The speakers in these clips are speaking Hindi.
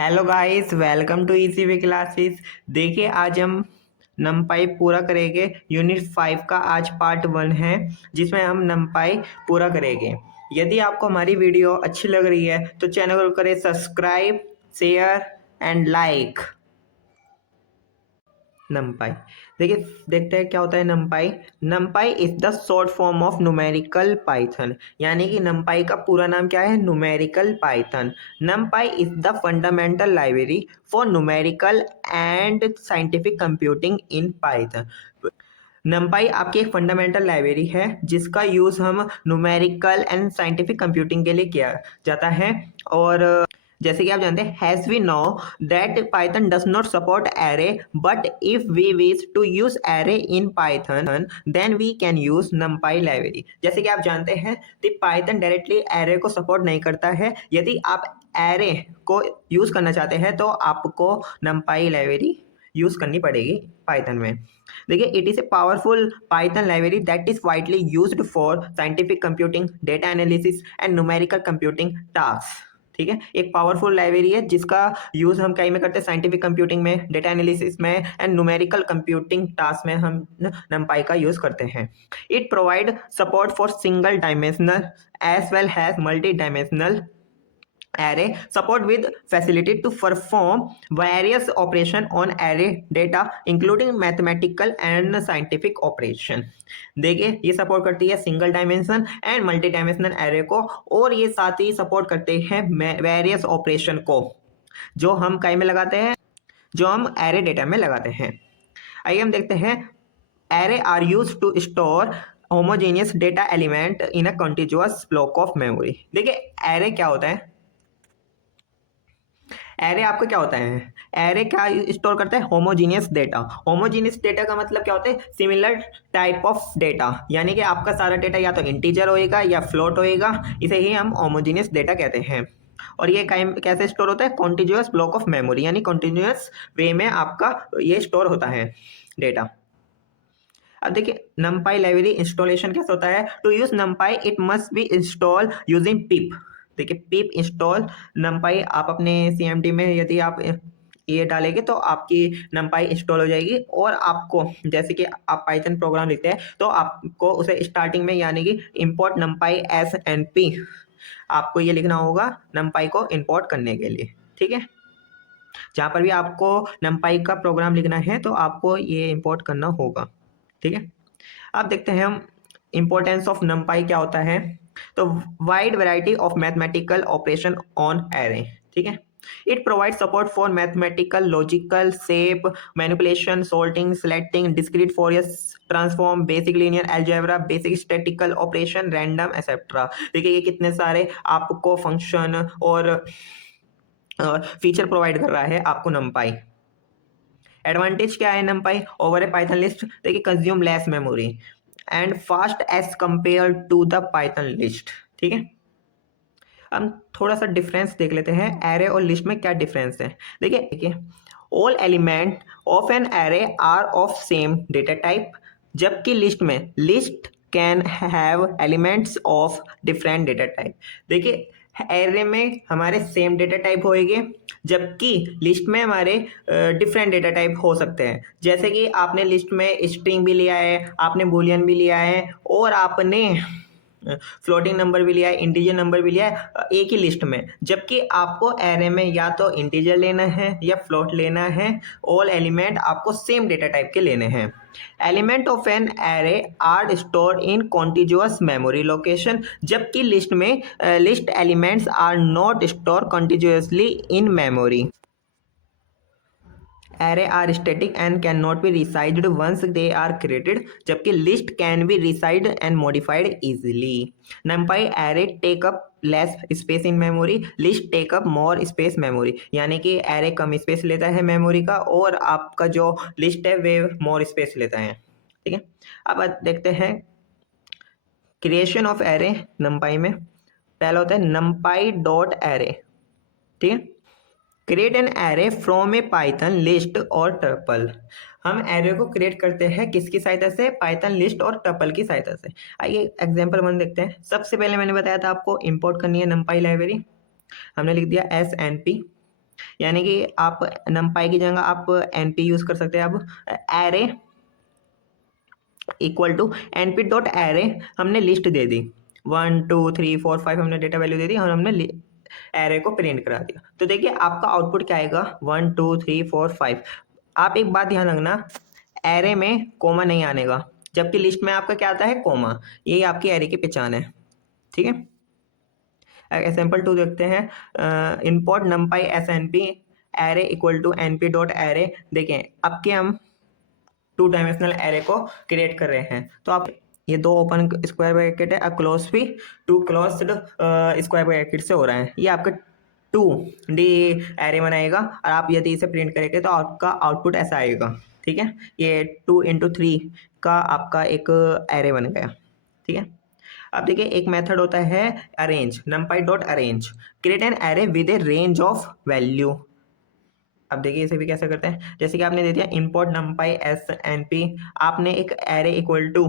Hello guys, welcome to easy way classes. देखिए, आज हम नमपाई पूरा करेंगे। यूनिट 5 का आज पार्ट 1 है, जिसमें हम नमपाई पूरा करेंगे। यदि आपको हमारी वीडियो अच्छी लग रही है तो चैनल को करें सब्सक्राइब, शेयर एंड लाइक। नमपाई, देखिए देखते हैं क्या होता है नमपाई। नमपाई is the short form of numerical Python, यानी कि नमपाई का पूरा नाम क्या है? Numerical Python. नमपाई is the fundamental library for numerical and scientific computing in Python. नमपाई आपकी एक फंडामेंटल लाइब्रेरी है जिसका यूज़ हम न्यूमेरिकल एंड साइंटिफिक कंप्यूटिंग के लिए किया जाता है। और जैसे कि आप जानते हैं, as we know that Python does not support array, but if we wish to use array in Python then we can use NumPy library. जैसे कि आप जानते हैं कि पाइथन डायरेक्टली एरे को सपोर्ट नहीं करता है। यदि आप एरे को यूज़ करना चाहते हैं तो आपको नमपाई लाइब्रेरी यूज़ करनी पड़ेगी पाइथन में। देखिए, it is a powerful Python library that is widely used for scientific computing, data analysis and numerical computing task. ठीक है, एक पावरफुल लाइब्रेरी है जिसका यूज हम कहीं में करते हैं, साइंटिफिक कंप्यूटिंग में, डेटा एनालिसिस में एंड न्यूमेरिकल कंप्यूटिंग टास्क में हम नमपाई का यूज करते हैं। It provide support for single dimensional as well as multi dimensional array, support with facility to perform various operation on array data including mathematical and scientific operation। देखिए, ये सपोर्ट करती है single dimension and multi dimensional array को, और ये साथ ही सपोर्ट करते हैं वेरियस ऑपरेशन को, जो हम कहीं में लगाते हैं, जो हम एरे डेटा में लगाते हैं। आइए हम देखते हैं। Array are use to store homogeneous data element in a continuous block of memory. देखिए, एरे क्या होता है? एरे आपका क्या होता है? एरे क्या स्टोर करता है? Homogeneous data. होमोजीनियस डेटा का मतलब क्या होता है? सिमिलर टाइप ऑफ डेटा, यानी कि आपका सारा डेटा या तो इंटीजर होएगा या फ्लोट होएगा। इसे ही हम होमोजीनियस डेटा कहते हैं। और ये कैसे स्टोर होता है? कॉन्टिन्यूअस ब्लॉक ऑफ मेमोरी, यानी कॉन्टिन्यूअस वे में आपका ये स्टोर होता है डेटा। अब देखिए, नमपाई लाइब्रेरी इंस्टॉलेशन कैसे होता है? To use NumPy it must be install using pip. देखिए, पिप इंस्टॉल नमपाई आप अपने सीएमडी में यदि आप ये डालेंगे तो आपकी नमपाई इंस्टॉल हो जाएगी। और आपको, जैसे कि आप पाइथन प्रोग्राम लिखते हैं तो आपको उसे स्टार्टिंग में, यानी कि import NumPy as N P, आपको ये लिखना होगा नमपाई को इंपोर्ट करने के लिए। ठीक है, जहाँ पर भी आपको नमपाई का प्रोग्राम लिखना है तो आपको ये इंपोर्ट करना होगा। ठीक है, अब देखते हैं हम इंपॉर्टेंस ऑफ नमपाई क्या होता है। तो wide variety of mathematical operation on array. ठीक है, it provide support for mathematical logical shape manipulation, salting, selecting, discrete Fourier transform, basic linear algebra, basic statistical operation, random etcetera. देखिए, ये कितने सारे आपको फंक्शन और फीचर प्रोवाइड कर रहा है आपको नमपाई। एडवांटेज क्या है NumPy over a Python list? देखिए, consume less memory and fast as compare to the Python list. ठीक है, हम थोड़ा सा डिफरेंस देख लेते हैं, एरे और लिस्ट में क्या डिफरेंस है। देखिए, all element of an array are of same data type, जबकि लिस्ट में list can have elements of different data type. देखिए, एरे में हमारे सेम डेटा टाइप होएंगे, जबकि लिस्ट में हमारे डिफरेंट डेटा टाइप हो सकते हैं। जैसे कि आपने लिस्ट में स्ट्रिंग भी लिया है, आपने बूलियन भी लिया है, और आपने फ्लोटिंग नंबर भी लिया है, इंटीजर नंबर भी लिया है एक ही लिस्ट में। जबकि आपको एरे में या तो इंटीजर लेना है या फ्लोट लेना है। ऑल एलिमेंट आपको सेम डेटा टाइप के लेने हैं। Element of an array are store in continuous memory location, जबकि लिस्ट में list elements are not store continuously in memory. Array are static and can not be resized once they are created, जबकि list can be resized and modified easily. NumPy array take up less space in memory, list take up more space memory, यानी कि एरे कम स्पेस लेता है मेमोरी का, और आपका जो लिस्ट है वे मोर स्पेस लेता है। ठीक है, अब देखते हैं क्रिएशन ऑफ एरे नमपाई में। पहला होता है नमपाई डॉट एरे। ठीक है, create an array from A Python list और टपल। हम एरे को क्रिएट करते हैं किसकी सहायता से? पाइथन लिस्ट और टपल की सहायता से। आइए एग्जांपल 1 देखते हैं। सबसे पहले मैंने बताया था आपको इंपोर्ट करनी है नमपाई लाइब्रेरी। हमने लिख दिया एस एन पी, यानी कि आप numpy की जगह आप np यूज़ कर सकते हैं। अब array equal to np dot array हमने लिस्ट दे दी, 1 2 3 4 5 हमने डेटा वैल्यू दे दी और हमने एरे को प्रिंट करा दिया। तो देखिए आपका आउटपुट क्या आएगा, 1 2 3 4 5। आप एक बात ध्यान रखना, एरे में कोमा नहीं आने का, जबकि लिस्ट में आपका क्या आता है, कोमा। यही आपकी एरे की पहचान है, ठीक है। एग्जाम्पल 2 देखते हैं, import numpy snp array equal to np dot array. देखें अब के हम 2 डायमेंशनल एरे को क्रिएट कर रहे हैं, तो आप ये 2 ओपन स्क्वायर ब्रैकेट है, अब क्लोज भी 2 क्लोज्ड स्क्वायर ब्रैकेट से हो रहा है। ये आपका 2D एरे बनाएगा और आप यदि इसे प्रिंट करेंगे तो आपका आउटपुट ऐसा आएगा, ठीक है। ये 2 × 3 का आपका एक एरे बन गया, ठीक है। अब देखिए एक मेथड होता है arrange, numpy dot arrange, create an array with A range of value. अब देखिए इसे भी कैसे करते हैं, जैसे कि आपने दे दिया इंपोर्ट numpy snp, आपने एक array equal to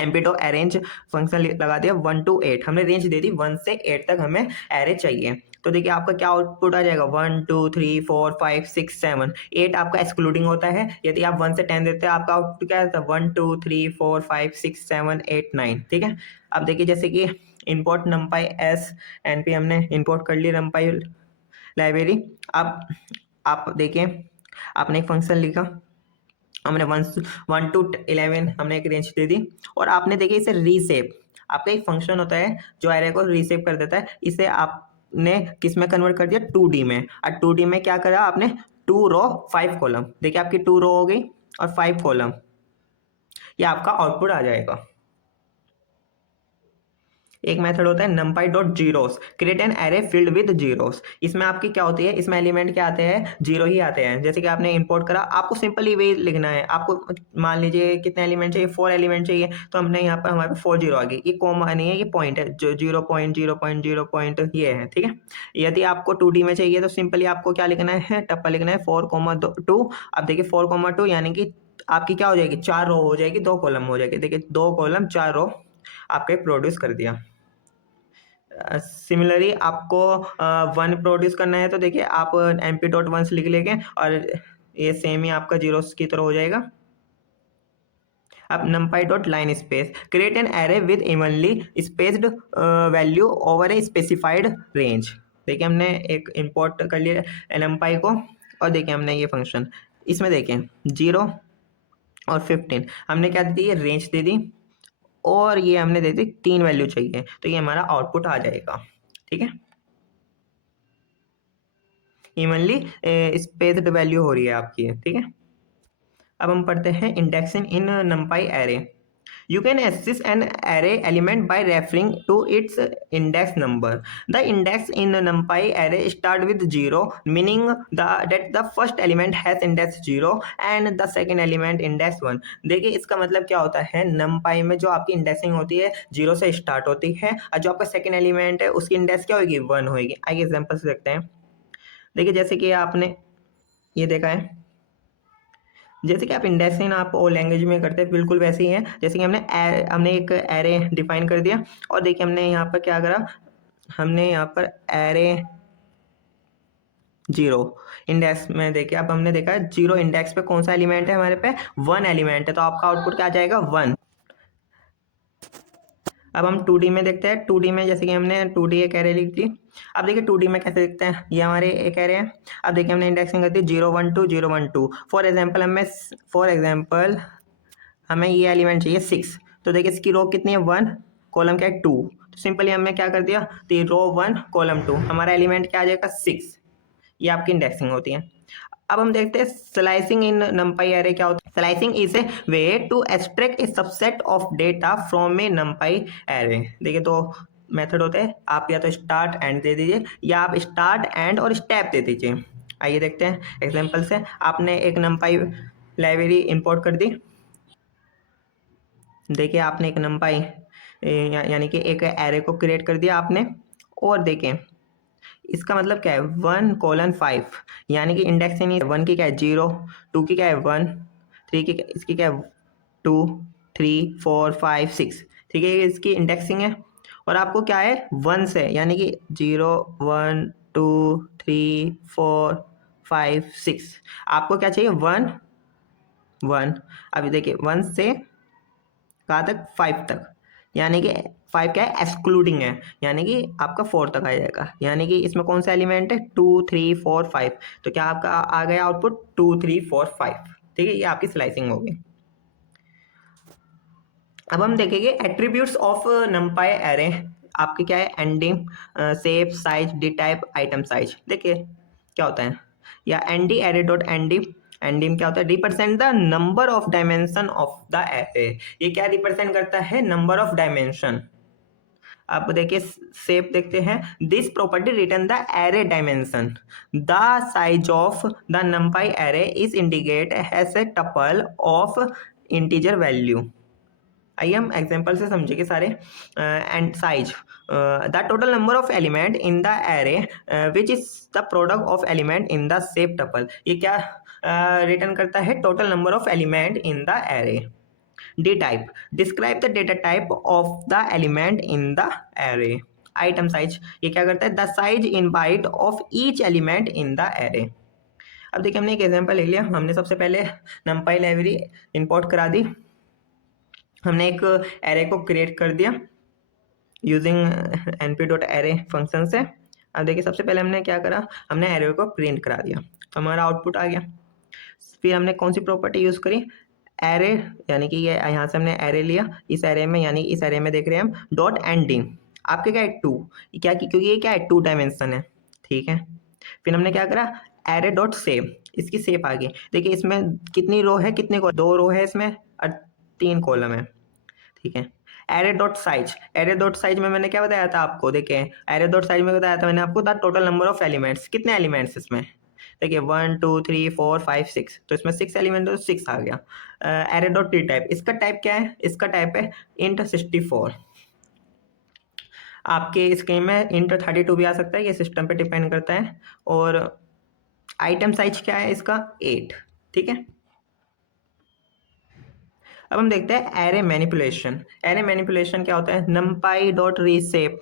MP dot arrange function लगा दिया 1 to 8, हमने रेंज दे दी 1 से 8 तक हमें एरे चाहिए। तो देखिए आपका क्या आउटपुट आ जाएगा, 1 2 3 4 5 6 7 8 आपका एक्सक्लूडिंग होता है। यदि आप 1 से 10 देते हैं आपका आउटपुट क्या आता है, 1 2 3 4 5 6 7 8 9, ठीक है। अब देखिए जैसे कि import numpy as N P हमने इंपोर्ट कर ली numpy लाइब्रेरी। अब आप देखिए आपने एक फंक्शन लिखा, हमने 1 to 11 हमने एक रेंज दे दी और आपने देखिए इसे रीसेप, आपका एक फंक्शन होता है जो एरे को रीसेप कर देता है, इसे आपने किस में कन्वर्ट कर दिया, 2D में। और 2D में क्या करा आपने, 2 रो 5 कॉलम। देखिए आपकी 2 रो हो गई और 5 कॉलम, ये आपका आउटपुट आ जाएगा। एक मेथड होता है numpy dot zeros, create an array filled with zeros. इसमें आपकी क्या होती है, इसमें एलिमेंट क्या आते हैं, जीरो ही आते हैं। जैसे कि आपने इंपोर्ट करा, आपको सिंपली वे लिखना है। आपको मान लीजिए कितने एलिमेंट चाहिए, 4 एलिमेंट चाहिए, तो हमने यहाँ पर हमारे 4 जीरो आ गई। ये कॉमा नहीं है, ये पॉइंट है, जो 0.0.0 ये है, ठीक है। यदि आपको 2D में चाहिए तो सिंपली आपको क्या लिखना है, टप्पा लिखना है 4 2। अब देखिए 4 2 यानी कि आपकी क्या हो जाएगी, 4 रो हो जाएगी, 2 कॉलम हो जाएगी। देखिए 2 कॉलम 4 रो आपके प्रोड्यूस कर दिया। सिमिलरली आपको 1 प्रोड्यूस करना है तो देखिए आप एमपी डॉट 1 लिख लेंगे और ये सेम ही आपका जीरोस की तरह हो जाएगा। अब numpy dot line space, create an array with evenly spaced value over a specified range. देखिए हमने एक इंपोर्ट कर लिया numpy को और देखिए हमने ये फंक्शन, इसमें देखें 0 और 15 हमने क्या दी, ये रेंज दे दी और ये हमने दे दी 3 वैल्यू चाहिए, तो ये हमारा आउटपुट आ जाएगा, ठीक है। इवनली स्पेस्ड वैल्यू हो रही है आपकी, ठीक है। अब हम पढ़ते हैं indexing in numpy array. You can access an array element by referring to its index number. The index in numpy array start with 0, meaning that the first element has index 0 and the second element index 1. देखिए इसका मतलब क्या होता है, numpy में जो आपकी इंडेक्सिंग होती है 0 से स्टार्ट होती है और जो आपका सेकेंड एलिमेंट है उसकी इंडेक्स क्या होगी, 1 होगी। आइए एग्जाम्पल से देखते हैं। देखिए जैसे कि आपने ये देखा है, जैसे कि आप इंडेक्सिंग आप ओ लैंग्वेज में करते हैं बिल्कुल वैसे ही है। जैसे कि हमने एक एरे डिफाइन कर दिया और देखिए हमने यहाँ पर क्या करा, हमने यहाँ पर एरे 0 इंडेक्स में देखिए, अब हमने देखा 0 इंडेक्स पे कौन सा एलिमेंट है, हमारे पे 1 एलिमेंट है, तो आपका आउटपुट क्या आ जाएगा, 1। अब हम 2D में देखते हैं। 2D में जैसे कि हमने 2D एक एरे लिख ली। अब देखिए 2D में कैसे देखते हैं, ये हमारे एक एरे है। अब देखिए हमने इंडेक्सिंग कर दी 0 1 2 0 1 2। फॉर एग्जाम्पल हमें ये एलिमेंट चाहिए 6, तो देखिए इसकी रो कितनी है, 1, कॉलम क्या है 2, तो सिंपली हमने क्या कर दिया, तो रो 1 कॉलम 2, हमारा एलिमेंट क्या आ जाएगा 6। ये आपकी इंडेक्सिंग होती है। अब हम देखते हैं स्लाइसिंग इन numpy एरे क्या होता है। Slicing is a way to extract a subset of data from a numpy array. देखिए तो मेथड होते हैं, आप या तो स्टार्ट एंड दे दीजिए या आप स्टार्ट एंड और स्टेप दे दीजिए। आइए देखते हैं एग्जाम्पल से। आपने एक numpy लाइब्रेरी इंपोर्ट कर दी। देखिए आपने एक numpy यानी कि एक एरे को क्रिएट कर दिया आपने, और देखें इसका मतलब क्या है, 1:5, यानी कि इंडेक्स नहीं, 1 की क्या है 0, 2 की क्या है 1, 3 की इसकी क्या है 2 3 4 5 6, ठीक है, इसकी इंडेक्सिंग है। और आपको क्या है 1 से, यानी कि 0 1 2 3 4 5 6। आपको क्या चाहिए? 1 1। अभी देखिए 1 से कहाँ तक? 5 तक, यानी कि 5 क्या है? एक्सक्लूडिंग है, यानी कि आपका 4 तक आ जाएगा। यानी कि इसमें कौन सा एलिमेंट है? 2 3 4 5। तो क्या आपका आ गया आउटपुट? 2 3 4 5। ठीक है, ये आपकी स्लाइसिंग होगी। अब हम देखेंगे एट्रीब्यूट्स ऑफ नंपाई एरे। आपके क्या है? Ndim, shape, size, d type, item size. देखिए क्या होता है, या ND array dot ND. ND क्या होता है? Represent the number of dimension of the array. ये क्या रिप्रेजेंट करता है? Number of dimension. आप देखिए सेप देखते हैं, this property return the array dimension. The size of the NumPy array is indicate as a tuple of integer value. आइए हम एग्जांपल से समझेंगे सारे। And size, the total number of element in the array which is the product of element in the shape tuple. ये क्या रिटर्न करता है? Total number of element in the array. D type, describe the data type of the element in the array. Item size, ये क्या करता है? The size in byte of each element in the array. अब देखिए हमने एक एग्जांपल ले लिया। हमने सबसे पहले numpy लाइब्रेरी इंपोर्ट करा दी, हमने एक एरे को क्रिएट कर दिया यूजिंग np.array फंक्शन से। अब देखिए सबसे पहले हमने क्या करा? हमने एरे को प्रिंट करा दिया, तो हमारा आउटपुट आ गया। फिर हमने कौन सी प्रॉपर्टी यूज़ करी? एरे, यानी कि ये यहाँ से हमने एरे लिया, इस एरे में, यानी इस एरे में देख रहे हैं हम डॉट एंडिंग। आपके क्या है? 2। क्या, क्योंकि ये क्या है? 2 डायमेंशन है। ठीक है, फिर हमने क्या करा? एरे डॉट सेव, इसकी सेप आ गई। देखिए इसमें कितनी रो है? कितने को? 2 रो है इसमें और 3 कॉलम है। ठीक है, array dot size. Array dot size में मैंने क्या बताया था आपको? देखिए एरे डॉट साइज में बताया था मैंने आपको the total number of elements. कितने एलिमेंट्स इसमें? देखिए 1 2 3 4 5 6, तो इसमें 6 एलिमेंट, तो 6 आ गया। एरे डॉट टी टाइप, इसका टाइप क्या है? इसका टाइप है इंट 64। आपके स्क्रीन में इंट 32 भी आ सकता है, ये सिस्टम पे डिपेंड करता है। और आइटम साइज क्या है इसका? 8। ठीक है, अब हम देखते हैं एरे मैनिपुलेशन। एरे मैनिपुलेशन क्या होता है? नंपाई डॉट रीसेप,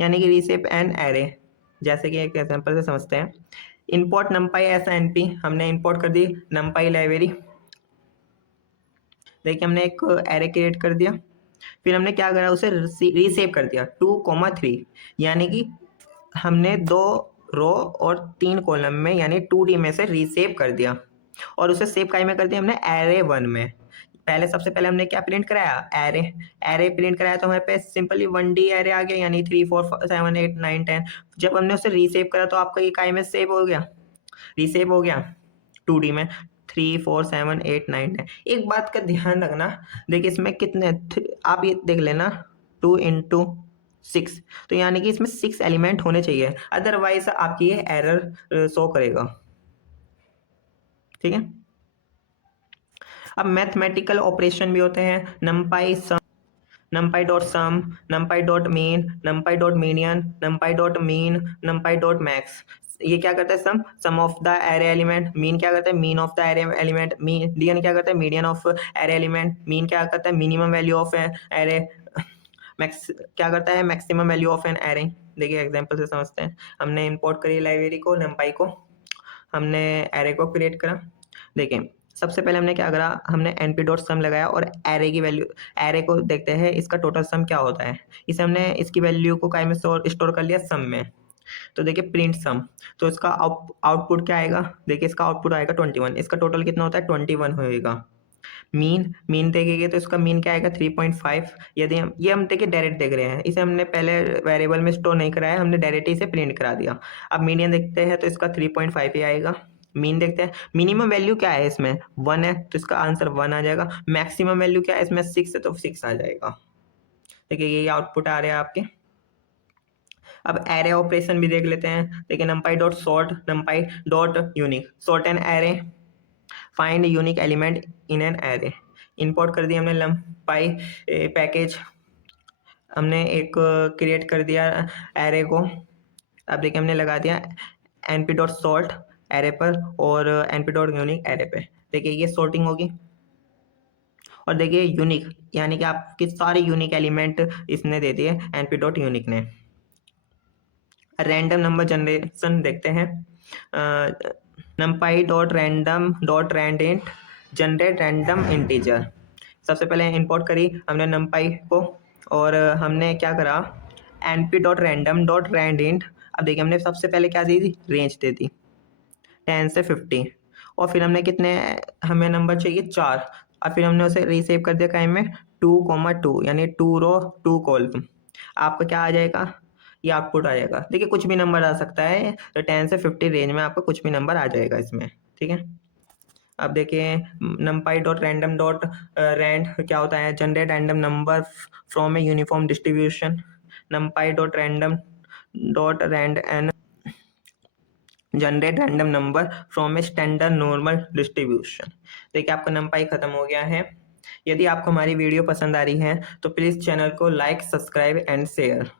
यानी कि रीसेप एन एरे। जैसे कि एक एग्जांपल से समझते हैं। Import NumPy as N P, हमने इंपोर्ट कर दी नंपाई लाइब्रेरी। देखिए हमने एक एरे क्रिएट कर दिया, फिर हमने क्या करा? उसे रीसेप कर दिया 2, 3, यानी कि हमने 2 रो और 3 कॉलम में, यानी 2D में से रीसेप कर दिया। और उसे सेव काई में कर दिया हमने? एरे 1 में। पहले सबसे पहले हमने क्या प्रिंट कराया? एरे। एरे प्रिंट कराया तो हमारे पास सिंपली 1D एरे आ गया, यानी 3 4 7 8 9 10। जब हमने उसे रीसेव करा तो आपका ये काई में सेव हो गया, रीसेव हो गया 2D में। 3 4 7 8 9 10। एक बात का ध्यान रखना, देखिए इसमें कितने, आप ये देख लेना 2 इंटू 6, तो यानी कि इसमें 6 एलिमेंट होने चाहिए, अदरवाइज आपकी ये एरर शो करेगा। ठीक है, अब मैथमेटिकल ऑपरेशन भी होते हैं। NumPy sum, NumPy dot sum, NumPy dot mean, NumPy dot median, NumPy dot mean, NumPy dot max. ये क्या करता है? Sum of the array element. Mean क्या करता है? Mean of the array element. Median क्या करता है? Median of array element. Mean क्या करता है? Minimum value of array. Max क्या करता है? Maximum value of an array. देखिए एग्जांपल से समझते हैं। हमने इंपोर्ट करी लाइब्रेरी को, नंपाई को, हमने एरे को क्रिएट करा। देखिए सबसे पहले हमने क्या करा? हमने np डॉट सम लगाया और एरे की वैल्यू, एरे को देखते हैं इसका टोटल सम क्या होता है। इसे हमने इसकी वैल्यू को काय में स्टोर कर लिया? सम में। तो देखिए प्रिंट सम, तो इसका आउटपुट क्या आएगा? देखिए इसका आउटपुट आएगा 21। इसका टोटल कितना होता है? 21 होएगा। मीन देखेंगे तो इसका मीन क्या आएगा? 3.5। यदि हम ये हम देखिए डायरेक्ट देख रहे हैं, इसे हमने पहले वेरिएबल में स्टोर नहीं कराया, हमने डायरेक्ट इसे प्रिंट करा दिया। अब मीडियन देखते हैं तो इसका 3.5 ही आएगा। मीन देखते हैं, मिनिमम वैल्यू क्या है इसमें? 1 है, तो इसका आंसर 1 आ जाएगा। मैक्सिमम वैल्यू क्या है इसमें? 6 है, तो 6 आ जाएगा। देखिए ये आउटपुट आ रहे हैं आपके। अब एरे ऑपरेशन भी देख लेते हैं। देखिए नंपाई dot sort, नंपाई dot unique, sort an array, find unique element in an array. Import कर दिया हमने नंपाई पैकेज, हमने एक क्रिएट कर दिया एरे को। अब देखिए हमने लगा दिया np डॉट सॉर्ट एरे पर और np डॉट यूनिक एरे पे। देखिए ये सॉर्टिंग होगी, और देखिए यूनिक, यानी कि आपके सारे यूनिक एलिमेंट इसने दे दिए np डॉट यूनिक ने। रैंडम नंबर जनरेशन देखते हैं। numpy dot random dot randint generate random integer. सबसे पहले इंपोर्ट करी हमने numpy को, और हमने क्या करा, np dot random dot randint. अब देखिए हमने सबसे पहले क्या दी थी, रेंज दे दी 10 से 50, और फिर हमने कितने, हमें नंबर चाहिए 4, और फिर हमने उसे रीसेव कर दिया कहीं में 2,2, यानी 2 रो 2 कॉलम। आपका क्या आ जाएगा, ये आउटपुट आ जाएगा। देखिए कुछ भी नंबर आ सकता है, तो 10 से 50 रेंज में आपका कुछ भी नंबर आ जाएगा इसमें, ठीक है। अब देखिए numpy dot random dot rand क्या होता है, generate random number from a uniform distribution. numpy dot random dot rand and generate random number from a standard normal distribution. देखिए आपका numpy खत्म हो गया है। यदि आपको हमारी वीडियो पसंद आ रही है तो प्लीज़ चैनल को लाइक, सब्सक्राइब एंड शेयर।